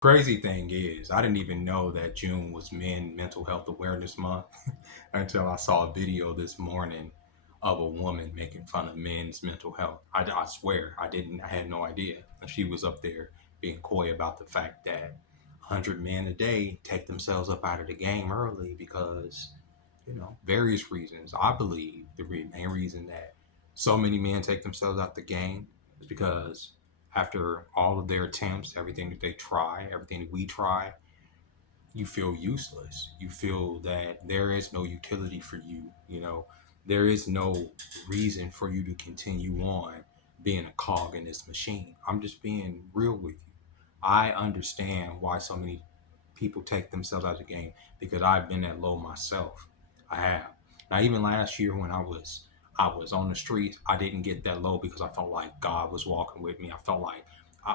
Crazy thing is, I didn't even know that June was Men Mental Health Awareness Month until I saw a video this morning of a woman making fun of men's mental health. I swear, I didn't, I had no idea. And she was up there being coy about the fact that 100 men a day take themselves up out of the game early because, various reasons. I believe the main reason that so many men take themselves out the game is because after all of their attempts, everything that they try, everything that we try, you feel useless. You feel that there is no utility for you. There is no reason for you to continue on being a cog in this machine. I'm just being real with you. I understand why so many people take themselves out of the game because I've been that low myself. I have. Now, even last year when I was on the streets, I didn't get that low because I felt like God was walking with me. I felt like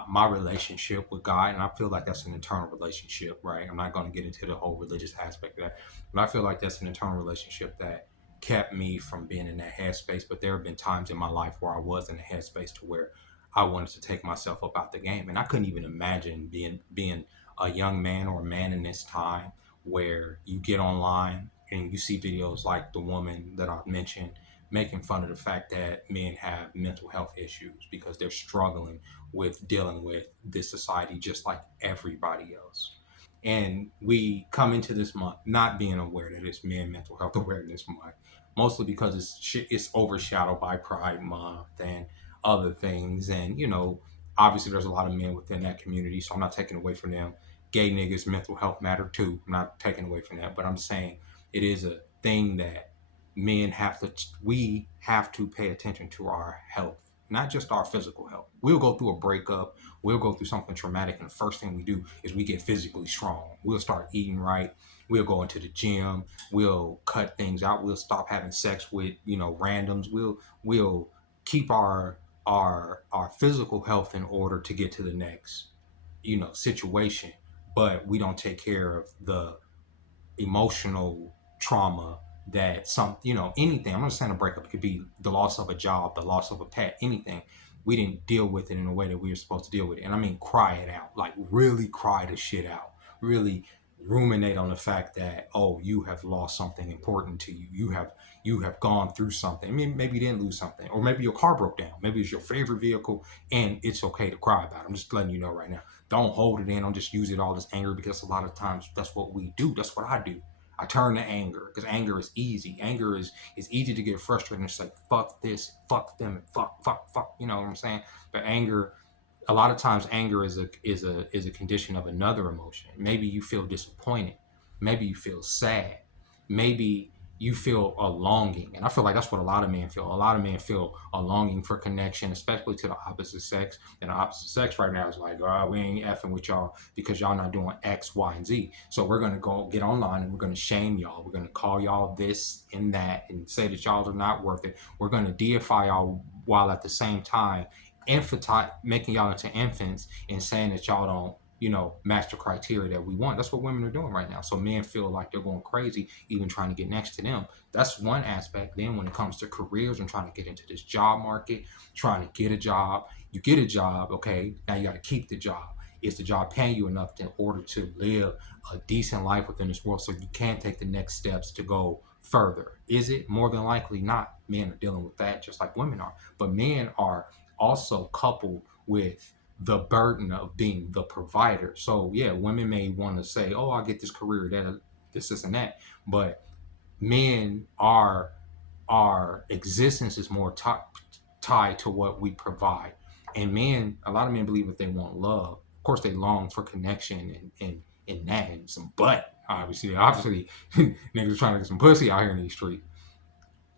my relationship with God, and I feel like that's an internal relationship, right? I'm not going to get into the whole religious aspect of that, but I feel like that's an internal relationship that kept me from being in that headspace. But there have been times in my life where I was in a headspace to where I wanted to take myself up out the game, and I couldn't even imagine being a young man or a man in this time where you get online and you see videos like the woman that I mentioned making fun of the fact that men have mental health issues because they're struggling with dealing with this society just like everybody else. And we come into this month not being aware that it's Men Mental Health Awareness Month, mostly because it's overshadowed by Pride Month and other things. And obviously there's a lot of men within that community, so I'm not taking away from them. Gay niggas mental health matter too. I'm not taking away from that, but I'm saying it is a thing that we have to pay attention to our health, not just our physical health. We'll go through a breakup, we'll go through something traumatic, and the first thing we do is we get physically strong. We'll start eating right, we'll go into the gym, we'll cut things out, we'll stop having sex with randoms. We'll keep our physical health in order to get to the next situation, but we don't take care of the emotional trauma that anything. I'm not saying a breakup. It could be the loss of a job, the loss of a pet, anything. We didn't deal with it in a way that we were supposed to deal with it. And I mean, cry it out, like really cry the shit out, really ruminate on the fact that, oh, you have lost something important to you. You have gone through something. I mean, maybe you didn't lose something, or maybe your car broke down. Maybe it's your favorite vehicle, and it's okay to cry about it. I'm just letting you know right now. Don't hold it in. Don't just use it all as anger, because a lot of times that's what we do. That's what I do. I turn to anger because anger is easy. Anger is easy to get frustrated and it's like fuck this, fuck them, and fuck. You know what I'm saying? But anger, a lot of times, anger is a condition of another emotion. Maybe you feel disappointed. Maybe you feel sad. Maybe you feel a longing, and I feel like that's what a lot of men feel. A lot of men feel a longing for connection, especially to the opposite sex. And the opposite sex right now is like, oh, we ain't effing with y'all because y'all not doing X, Y, and Z. So we're gonna go get online and we're gonna shame y'all. We're gonna call y'all this and that and say that y'all are not worth it. We're gonna deify y'all while at the same time making y'all into infants and saying that y'all don't match the criteria that we want. That's what women are doing right now. So men feel like they're going crazy even trying to get next to them. That's one aspect. Then when it comes to careers and trying to get into this job market, trying to get a job, you get a job, okay, now you got to keep the job. Is the job paying you enough in order to live a decent life within this world so you can take the next steps to go further? Is it? More than likely not. Men are dealing with that just like women are. But men are also coupled with the burden of being the provider. So yeah, women may want to say, "Oh, I'll get this career, that, this, and that," but men are our existence is more tied to what we provide. And men, a lot of men believe that they want love. Of course, they long for connection and that and some butt. Obviously, niggas are trying to get some pussy out here in these streets.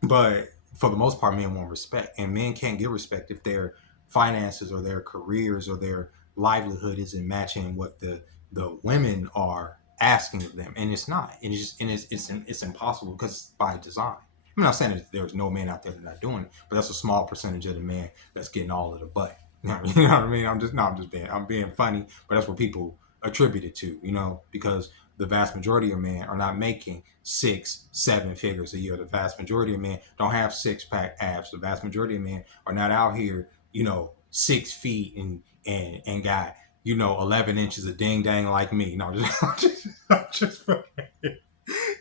But for the most part, men want respect, and men can't get respect if their finances or their careers or their livelihood isn't matching what the women are asking of them, and it's not. And it's impossible because it's by design. I'm not saying that there's no men out there that are not doing it, but that's a small percentage of the men that's getting all of the butt. You know what I mean? I'm being funny, but that's what people attribute it to. Because the vast majority of men are not making 6, 7 figures a year. The vast majority of men don't have six pack abs. The vast majority of men are not out here, 6 feet and got 11 inches of ding dang like me. No, just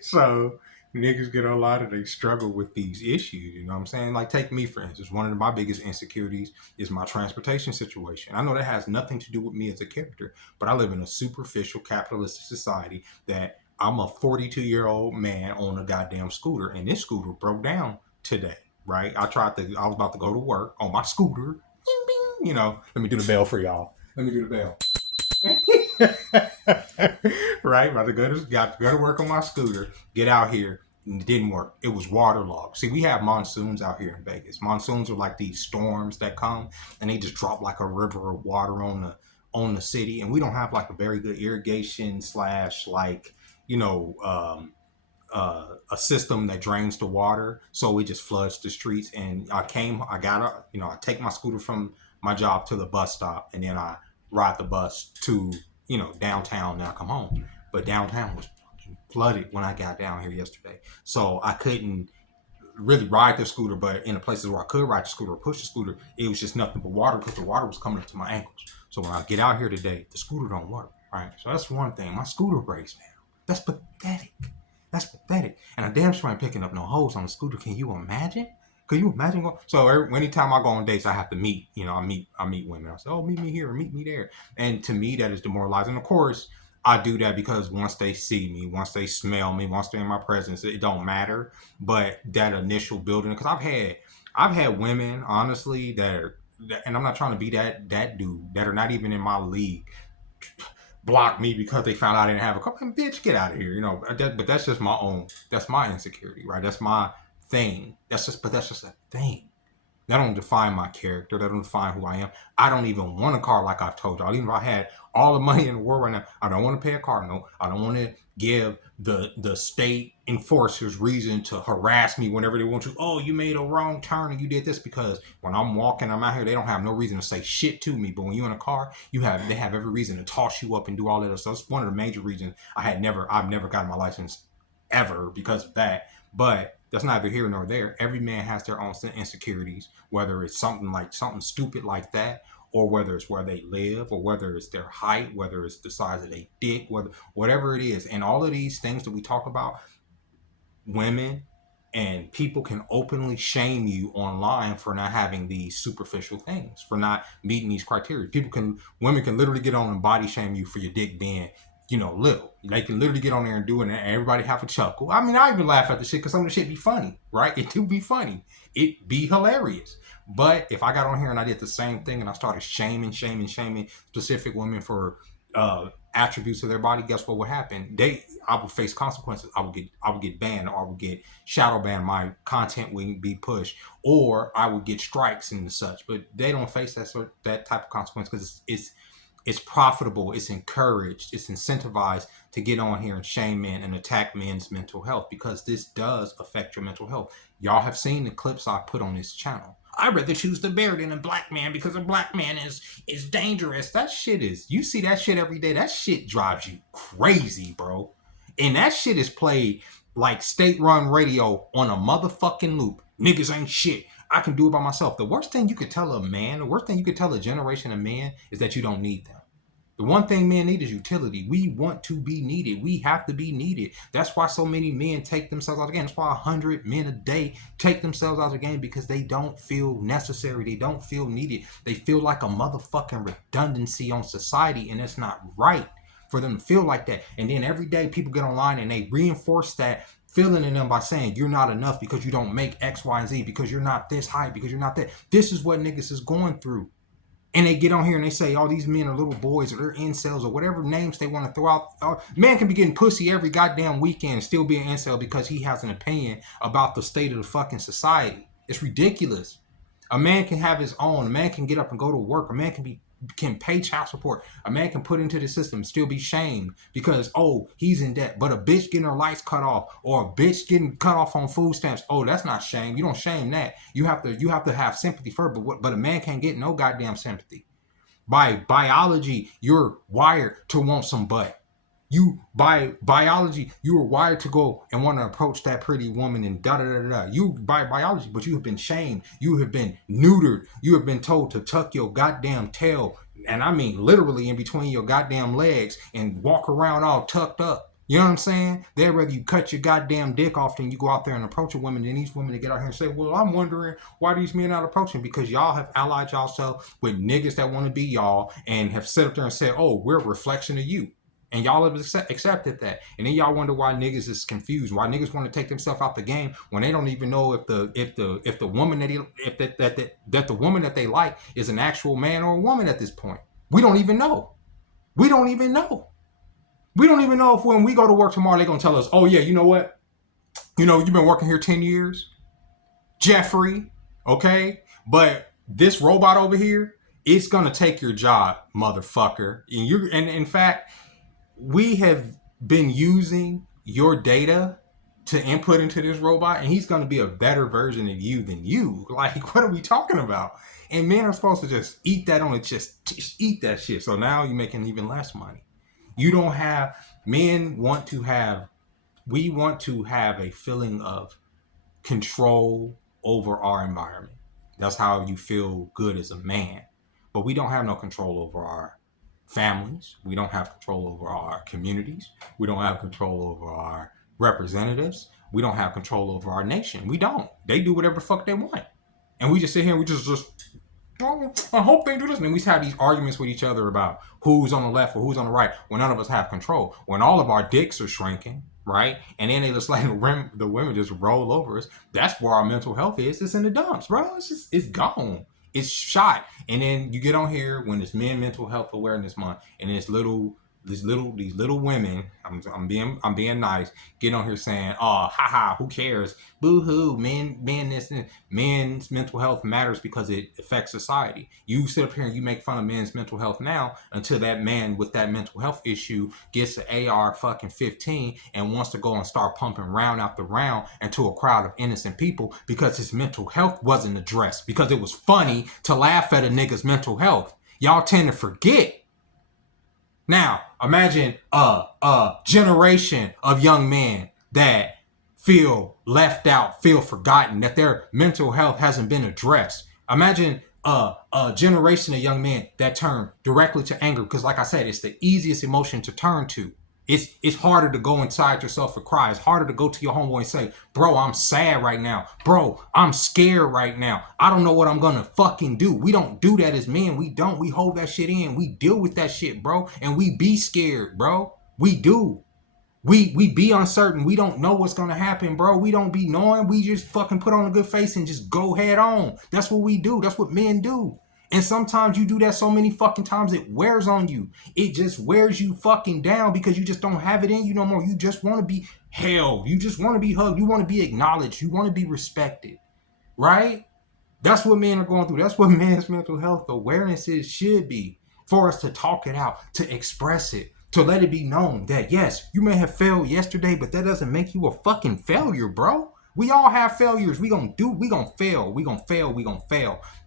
so niggas get a lot of they struggle with these issues. You know what I'm saying? Like, take me for instance. One of my biggest insecurities is my transportation situation. I know that has nothing to do with me as a character, but I live in a superficial capitalistic society that I'm a 42-year-old man on a goddamn scooter, and this scooter broke down today. Right? I was about to go to work on my scooter. Bing, bing, let me do the bell for y'all. Let me do the bell. Right? Got to go to work on my scooter. Get out here. And it didn't work. It was waterlogged. See, we have monsoons out here in Vegas. Monsoons are like these storms that come and they just drop like a river of water on the city, and we don't have like a very good irrigation / like a system that drains the water, so it just floods the streets. And I take my scooter from my job to the bus stop, and then I ride the bus to downtown. Then I come home, but downtown was flooded when I got down here yesterday, so I couldn't really ride the scooter. But in the places where I could ride the scooter or push the scooter, it was just nothing but water because the water was coming up to my ankles. So when I get out here today, the scooter don't work. Right, so that's one thing. My scooter breaks down. That's pathetic. That's pathetic. And I damn sure ain't picking up no hoes on the scooter. Can you imagine? Could you imagine going? So anytime I go on dates, I have to meet. I meet women. I say, oh, meet me here, meet me there. And to me, that is demoralizing. Of course, I do that because once they see me, once they smell me, once they're in my presence, it don't matter. But that initial building, because I've had women, honestly, and I'm not trying to be that dude, that are not even in my league, block me because they found out I didn't have a car. Bitch, get out of here. But that's just that's my insecurity, right? That's my thing. That's just a thing. That don't define my character. That don't define who I am. I don't even want a car, like I've told y'all. Even if I had all the money in the world right now, I don't want to pay a car note. I don't want to give the state enforcers reason to harass me whenever they want to. Oh, you made a wrong turn and you did this. Because when I'm walking, I'm out here, they don't have no reason to say shit to me. But when you're in a car, they have every reason to toss you up and do all that stuff. That's one of the major reasons I've never gotten my license ever, because of that. But that's neither here nor there. Every man has their own insecurities, whether it's something stupid like that, or whether it's where they live, or whether it's their height, whether it's the size of their dick, whatever it is. And all of these things that we talk about, women and people can openly shame you online for not having these superficial things, for not meeting these criteria. Women can literally get on and body shame you for your dick being little. They can literally get on there and do it, and everybody have a chuckle. I mean, I even laugh at the shit because some of the shit be funny, right? It do be funny. It be hilarious. But if I got on here and I did the same thing and I started shaming specific women for attributes of their body, guess what would happen? I would face consequences. I would get banned, or I would get shadow banned. My content wouldn't be pushed, or I would get strikes and such. But they don't face that type of consequence because it's profitable, it's encouraged, it's incentivized to get on here and shame men and attack men's mental health, because this does affect your mental health. Y'all have seen the clips I put on this channel. I'd rather choose the bear than a black man because a black man is dangerous. That shit you see that shit every day. That shit drives you crazy, bro. And that shit is played like state-run radio on a motherfucking loop. Niggas ain't shit. I can do it by myself. The worst thing you could tell a man, the worst thing you could tell a generation of men is that you don't need them. The one thing men need is utility. We want to be needed. We have to be needed. That's why so many men take themselves out of the game. That's why 100 men a day take themselves out of the game, because they don't feel necessary. They don't feel needed. They feel like a motherfucking redundancy on society, and it's not right for them to feel like that. And then every day people get online and they reinforce that feeling in them by saying you're not enough because you don't make X, Y, and Z, because you're not this height, because you're not that. This is what niggas is going through. And they get on here and they say all these men are little boys, or they're incels, or whatever names they want to throw out. Man can be getting pussy every goddamn weekend and still be an incel because he has an opinion about the state of the fucking society. It's ridiculous. A man can have his own. A man can get up and go to work. A man can pay child support. A man can put into the system and still be shamed because, oh, he's in debt. But a bitch getting her lights cut off, or a bitch getting cut off on food stamps, oh, that's not shame. You don't shame that. You have to have sympathy for it. But a man can't get no goddamn sympathy. By biology, you're wired to want some butt. By biology, you were wired to go and want to approach that pretty woman and da-da-da-da. You, by biology, but you have been shamed. You have been neutered. You have been told to tuck your goddamn tail and I mean literally in between your goddamn legs and walk around all tucked up. You know what I'm saying? They'd rather you cut your goddamn dick off than you go out there and approach a woman than these women to get out here and say, well, I'm wondering why these men not approaching, because y'all have allied yourself with niggas that want to be y'all and have sit up there and said, oh, we're a reflection of you. And y'all have accepted that. And then y'all wonder why niggas is confused, why niggas want to take themselves out the game when they don't even know if the woman that the woman that they like is an actual man or a woman at this point. We don't even know. We don't even know. We don't even know if when we go to work tomorrow, they're going to tell us, oh, yeah, you know what? You know, you've been working here 10 years. Jeffrey, okay? But this robot over here, it's going to take your job, motherfucker. And in fact, we have been using your data to input into this robot, and he's going to be a better version of you than you. Like, what are we talking about? And men are supposed to just eat that on it, just eat that shit. So now you're making even less money. You don't have, men want to have, we want to have a feeling of control over our environment. That's how you feel good as a man. But we don't have no control over our families. We don't have control over our communities. We don't have control over our representatives. We don't have control over our nation. We don't. They do whatever the fuck they want. And we just sit here and we just oh, I hope they do this. And we have these arguments with each other about who's on the left or who's on the right when none of us have control. When all of our dicks are shrinking, right? And then they just let the women just roll over us. That's where our mental health is. It's in the dumps, bro. It's gone. It's shot. And then you get on here when it's Mental Health Awareness Month, and these little women, I'm being nice, get on here saying, oh, haha, who cares? Boo-hoo, men's mental health matters because it affects society. You sit up here and you make fun of men's mental health now until that man with that mental health issue gets an AR fucking 15 and wants to go and start pumping round after round into a crowd of innocent people because his mental health wasn't addressed, because it was funny to laugh at a nigga's mental health. Y'all tend to forget. Now, imagine a generation of young men that feel left out, feel forgotten, that their mental health hasn't been addressed. Imagine a generation of young men that turn directly to anger, because like I said, it's the easiest emotion to turn to. It's harder to go inside yourself and cry. It's harder to go to your homeboy and say, bro, I'm sad right now. Bro, I'm scared right now. I don't know what I'm gonna fucking do. We don't do that as men. We don't. We hold that shit in. We deal with that shit, bro. And we be scared, bro. We do. We be uncertain. We don't know what's gonna happen, bro. We don't be knowing. We just fucking put on a good face and just go head on. That's what we do. That's what men do. And sometimes you do that so many fucking times it wears on you. It just wears you fucking down because you just don't have it in you no more. You just want to be held. You just want to be hugged. You want to be acknowledged. You want to be respected. Right? That's what men are going through. That's what men's mental health awareness should be. For us to talk it out, to express it, to let it be known that, yes, you may have failed yesterday, but that doesn't make you a fucking failure, bro. We all have failures. We gonna fail.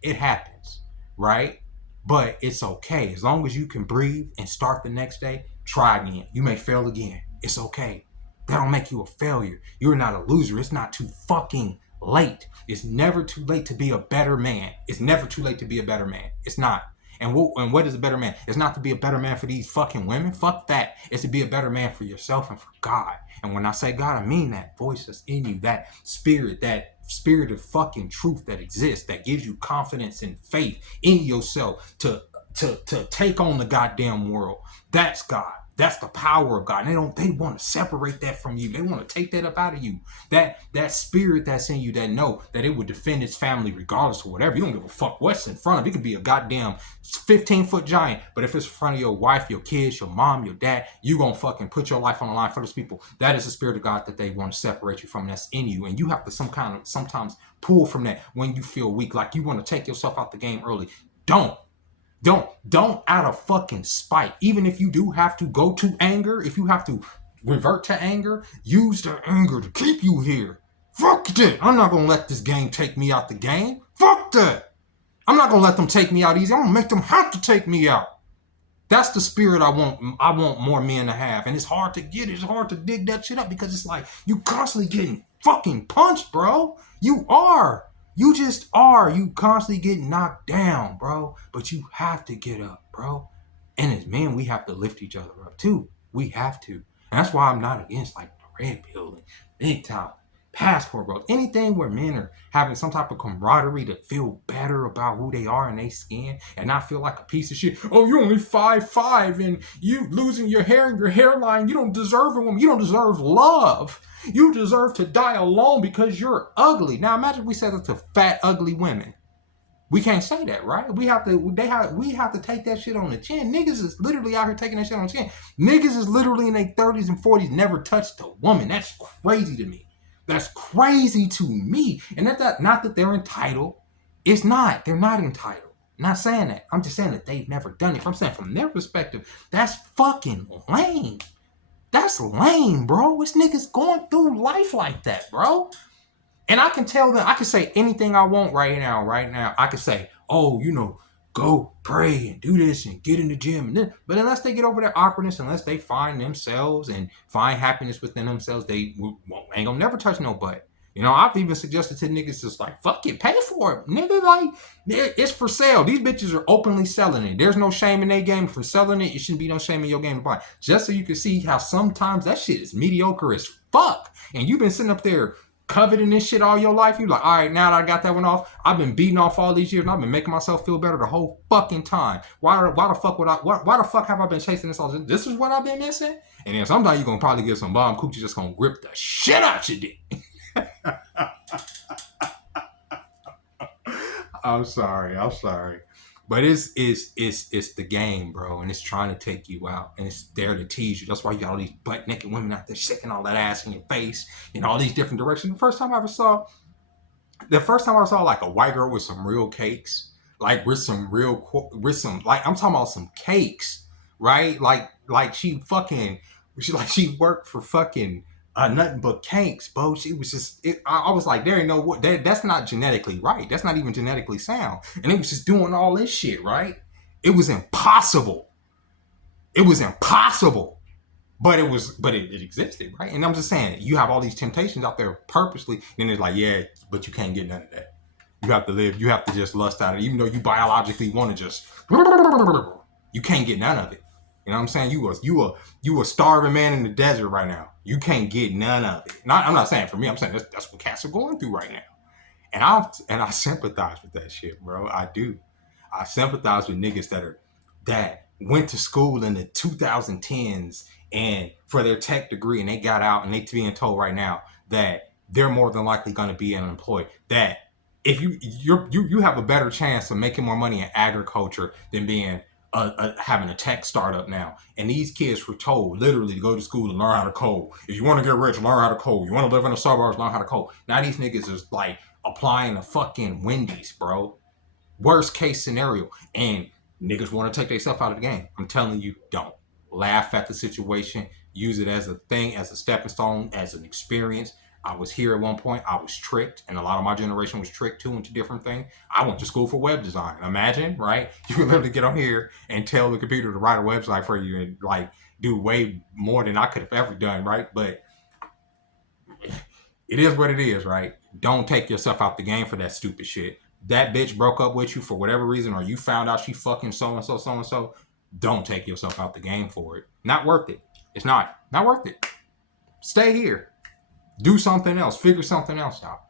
It happens. Right? But it's okay. As long as you can breathe and start the next day, try again. You may fail again. It's okay. That don't make you a failure. You're not a loser. It's not too fucking late. It's never too late to be a better man. It's never too late to be a better man. It's not. And what is a better man? It's not to be a better man for these fucking women. Fuck that. It's to be a better man for yourself and for God. And when I say God, I mean that voice that's in you, that spirit of fucking truth that exists, that gives you confidence and faith in yourself to take on the goddamn world. That's God. That's the power of God. And they want to separate that from you. They want to take that up out of you. That spirit that's in you that know that it would defend its family regardless of whatever. You don't give a fuck what's in front of it. It could be a goddamn 15-foot giant. But if it's in front of your wife, your kids, your mom, your dad, you gonna fucking put your life on the line for those people. That is the spirit of God that they want to separate you from. That's in you. And you have to sometimes pull from that when you feel weak. Like you want to take yourself out the game early. Don't out of fucking spite. Even if you do have to go to anger, if you have to revert to anger, use the anger to keep you here. Fuck that. I'm not going to let this game take me out the game. Fuck that. I'm not going to let them take me out easy. I'm going to make them have to take me out. That's the spirit I want more men to have. And it's hard to get. It's hard to dig that shit up because it's like you constantly getting fucking punched, bro. You just are. You constantly get knocked down, bro. But you have to get up, bro. bro. And as men, we have to lift each other up too. We have to. And that's why I'm not against like the red pill and big time passport, bro. Anything where men are having some type of camaraderie to feel better about who they are in their skin and not feel like a piece of shit. Oh, you're only 5'5" and you losing your hair and your hairline. You don't deserve a woman. You don't deserve love. You deserve to die alone because you're ugly. Now imagine we said that to fat, ugly women. We can't say that, right? We have to take that shit on the chin. Niggas is literally out here taking that shit on the chin. Niggas is literally in their 30s and 40s, never touched a woman. That's crazy to me. That's crazy to me. And that not that they're entitled. It's not. They're not entitled. I'm not saying that. I'm just saying that they've never done it. I'm saying from their perspective, that's fucking lame. That's lame, bro. It's niggas going through life like that, bro. And I can tell them, I can say anything I want right now. I can say, oh, go pray and do this and get in the gym. But unless they get over their awkwardness, unless they find themselves and find happiness within themselves, they ain't gonna never touch no butt. I've even suggested to niggas just like, fuck it, pay for it. Nigga, like, it's for sale. These bitches are openly selling it. There's no shame in their game for selling it. You shouldn't be no shame in your game to buy it. Just so you can see how sometimes that shit is mediocre as fuck. And you've been sitting up there coveting this shit all your life. You like, all right, now that I got that one off, I've been beating off all these years and I've been making myself feel better the whole fucking time. Why the fuck have I been chasing this all? This is what I've been missing? And then sometimes you're gonna probably get some bomb coochie just gonna grip the shit out your dick. I'm sorry. But it's the game, bro, and it's trying to take you out, and it's there to tease you. That's why you got all these butt naked women out there shaking all that ass in your face in all these different directions. The first time I ever saw like a white girl with some real cakes, like I'm talking about some cakes, right? Like she worked for fucking nothing but cakes, bro. She was just, I was like, there ain't no what, that's not genetically right. That's not even genetically sound. And it was just doing all this shit, right? It was impossible. But it existed, right? And I'm just saying, you have all these temptations out there purposely, and it's like, yeah, but you can't get none of that. You have to live, you have to just lust out of it, even though you biologically want to just, you can't get none of it. You know what I'm saying? You a starving man in the desert right now. You can't get none of it. I'm not saying for me. I'm saying that's what cats are going through right now. And I sympathize with that shit, bro. I do. I sympathize with niggas that went to school in the 2010s and for their tech degree, and they got out and they being told right now that they're more than likely going to be unemployed. That if you have a better chance of making more money in agriculture than being having a tech startup now. And these kids were told literally to go to school and learn how to code. If you want to get rich, learn how to code. You want to live in the suburbs, learn how to code. Now these niggas is like applying to fucking Wendy's, bro. Worst case scenario. And niggas want to take themselves out of the game. I'm telling you, don't. Laugh at the situation. Use it as a thing, as a stepping stone, as an experience. I was here at one point. I was tricked, and a lot of my generation was tricked too into different things. I went to school for web design. Imagine, right? You can literally get on here and tell the computer to write a website for you and like do way more than I could have ever done, right? But it is what it is, right? Don't take yourself out the game for that stupid shit. That bitch broke up with you for whatever reason, or you found out she fucking so-and-so. Don't take yourself out the game for it. Not worth it. It's not worth it. Stay here. Do something else. Figure something else out.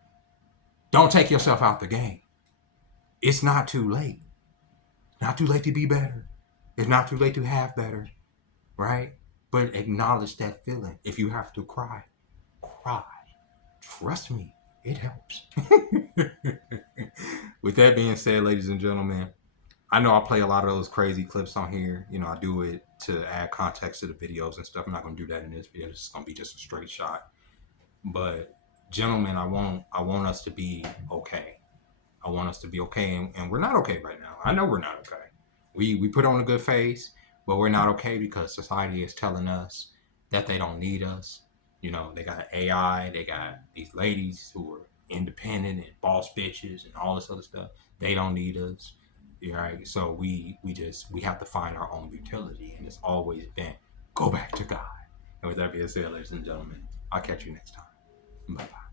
Don't take yourself out the game. It's not too late. Not too late to be better. It's not too late to have better. Right? But acknowledge that feeling. If you have to cry, cry. Trust me, it helps. With that being said, ladies and gentlemen, I know I play a lot of those crazy clips on here. I do it to add context to the videos and stuff. I'm not going to do that in this video. It's going to be just a straight shot. But gentlemen, I want us to be okay. I want us to be okay, and we're not okay right now. I know we're not okay. We put on a good face, but we're not okay because society is telling us that they don't need us. They got AI, they got these ladies who are independent and boss bitches and all this other stuff. They don't need us. Right? So we have to find our own utility, and it's always been go back to God. And with that being said, ladies and gentlemen, I'll catch you next time. Bye-bye.